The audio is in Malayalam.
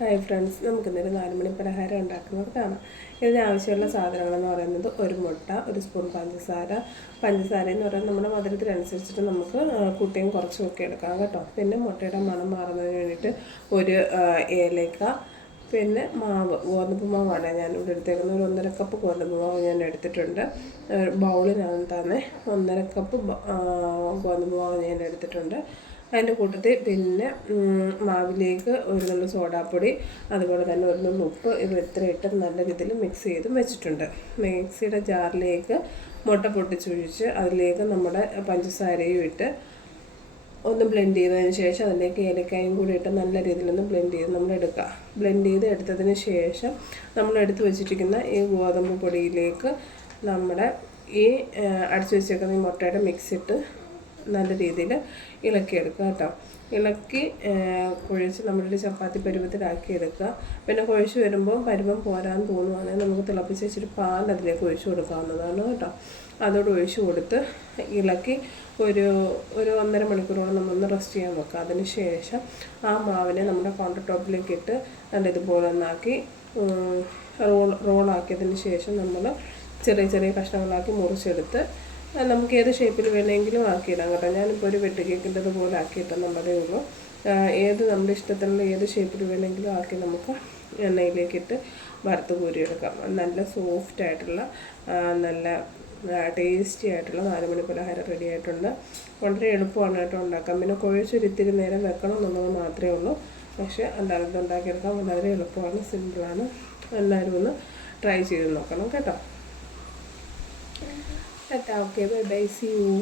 ഹായ് ഫ്രണ്ട്സ്, നമുക്കിന്നൊരു 4 മണി പലഹാരം ഉണ്ടാക്കുന്നത് കാണാം. ഇതിനാവശ്യമുള്ള സാധനങ്ങളെന്ന് പറയുന്നത് ഒരു മുട്ട, ഒരു സ്പൂൺ പഞ്ചസാര എന്ന് പറയുന്നത് നമ്മുടെ മധുരത്തിനനുസരിച്ചിട്ട് നമുക്ക് കൂട്ടിയും കുറച്ചുമൊക്കെ എടുക്കാം കേട്ടോ. പിന്നെ മുട്ടയുടെ മണം മാറുന്നതിന് വേണ്ടിയിട്ട് ഒരു ഏലക്ക, പിന്നെ ഗോതമ്പ് മാവാണ് ഞാനിവിടെ എടുത്തേക്കുന്നത്. ഒരു 1.5 കപ്പ് ഗോതമ്പ് മാവ് ഞാൻ എടുത്തിട്ടുണ്ട്. ബൗളിനകത്താണ് 1.5 കപ്പ് ഗോതമ്പ് മാവ് ഞാൻ എടുത്തിട്ടുണ്ട്. അതിൻ്റെ കൂട്ടത്തിൽ പിന്നെ മാവിലേക്ക് ഒരു നുള്ളു സോഡാപ്പൊടി, അതുപോലെ തന്നെ ഒരു നുള്ളു ഉപ്പ്, ഇത് ഇത്ര ഇട്ട് നല്ല രീതിയിൽ മിക്സ് ചെയ്തും വെച്ചിട്ടുണ്ട്. മിക്സിയുടെ ജാറിലേക്ക് മുട്ട പൊട്ടിച്ചൊഴിച്ച് അതിലേക്ക് നമ്മുടെ പഞ്ചസാരയും ഇട്ട് ഒന്ന് ബ്ലെൻഡ് ചെയ്തതിന് ശേഷം അതിലേക്ക് ഏലക്കായും കൂടി ഇട്ട് നല്ല രീതിയിലൊന്ന് ബ്ലെൻഡ് ചെയ്ത് നമ്മൾ എടുക്കുക. ബ്ലെൻഡ് ചെയ്ത് എടുത്തതിന് ശേഷം നമ്മൾ എടുത്ത് വെച്ചിരിക്കുന്ന ഈ ഗോതമ്പ് പൊടിയിലേക്ക് നമ്മുടെ ഈ അടിച്ചു വെച്ചേക്കുന്ന ഈ മുട്ടയുടെ മിക്സ് ഇട്ട് നല്ല രീതിയിൽ ഇളക്കിയെടുക്കുക കേട്ടോ. ഇളക്കി കുഴച്ച് നമ്മളൊരു ചപ്പാത്തി പരുവത്തിലാക്കി എടുക്കുക. പിന്നെ കുഴച്ച് വരുമ്പോൾ പരുവം പോരാൻ തോന്നുവാണെങ്കിൽ നമുക്ക് തിളപ്പിച്ച് വെച്ചിട്ട് പാൽ അതിലേക്ക് ഒഴിച്ച് കൊടുക്കാവുന്നതാണ് കേട്ടോ. അതോട് ഒഴിച്ച് കൊടുത്ത് ഇളക്കി ഒരു 1.5 മണിക്കൂറോളം നമ്മളൊന്ന് റെസ്റ്റ് ചെയ്യാൻ വെക്കുക. അതിന് ശേഷം ആ മാവിനെ നമ്മുടെ കൗണ്ടർ ടോപ്പിലേക്ക് ഇട്ട് നല്ല ഇതുപോലെ ഒന്നാക്കി റോളാക്കിയതിന് ശേഷം നമ്മൾ ചെറിയ ചെറിയ കഷ്ണങ്ങളാക്കി മുറിച്ചെടുത്ത് നമുക്ക് ഏത് ഷേപ്പിൽ വേണമെങ്കിലും ആക്കിയിടാം കേട്ടോ. ഞാനിപ്പോൾ ഒരു വെട്ട് കേക്കിൻ്റെത് പോലെ ആക്കിയിട്ടെന്നുള്ളതേ ഉള്ളൂ. നമ്മുടെ ഇഷ്ടത്തിലുള്ള ഏത് ഷേപ്പിൽ വേണമെങ്കിലും ആക്കി നമുക്ക് എണ്ണയിലേക്കിട്ട് വറുത്ത് കോരിയെടുക്കാം. നല്ല സോഫ്റ്റ് ആയിട്ടുള്ള നല്ല ടേസ്റ്റി ആയിട്ടുള്ള 4 മണി പലഹാരം റെഡി ആയിട്ടുണ്ട്. വളരെ എളുപ്പമാണ് കേട്ടോ ഉണ്ടാക്കാം. പിന്നെ കുഴച്ചൊരിത്തിരി നേരം വെക്കണം എന്നുള്ളത് മാത്രമേ ഉള്ളൂ. പക്ഷേ അല്ലാതെ ഉണ്ടാക്കിയെടുക്കാൻ വളരെ എളുപ്പമാണ്, സിമ്പിളാണ്. എല്ലാവരും ഒന്ന് ട്രൈ ചെയ്ത് നോക്കണം കേട്ടോ. Okay, bye bye, see you.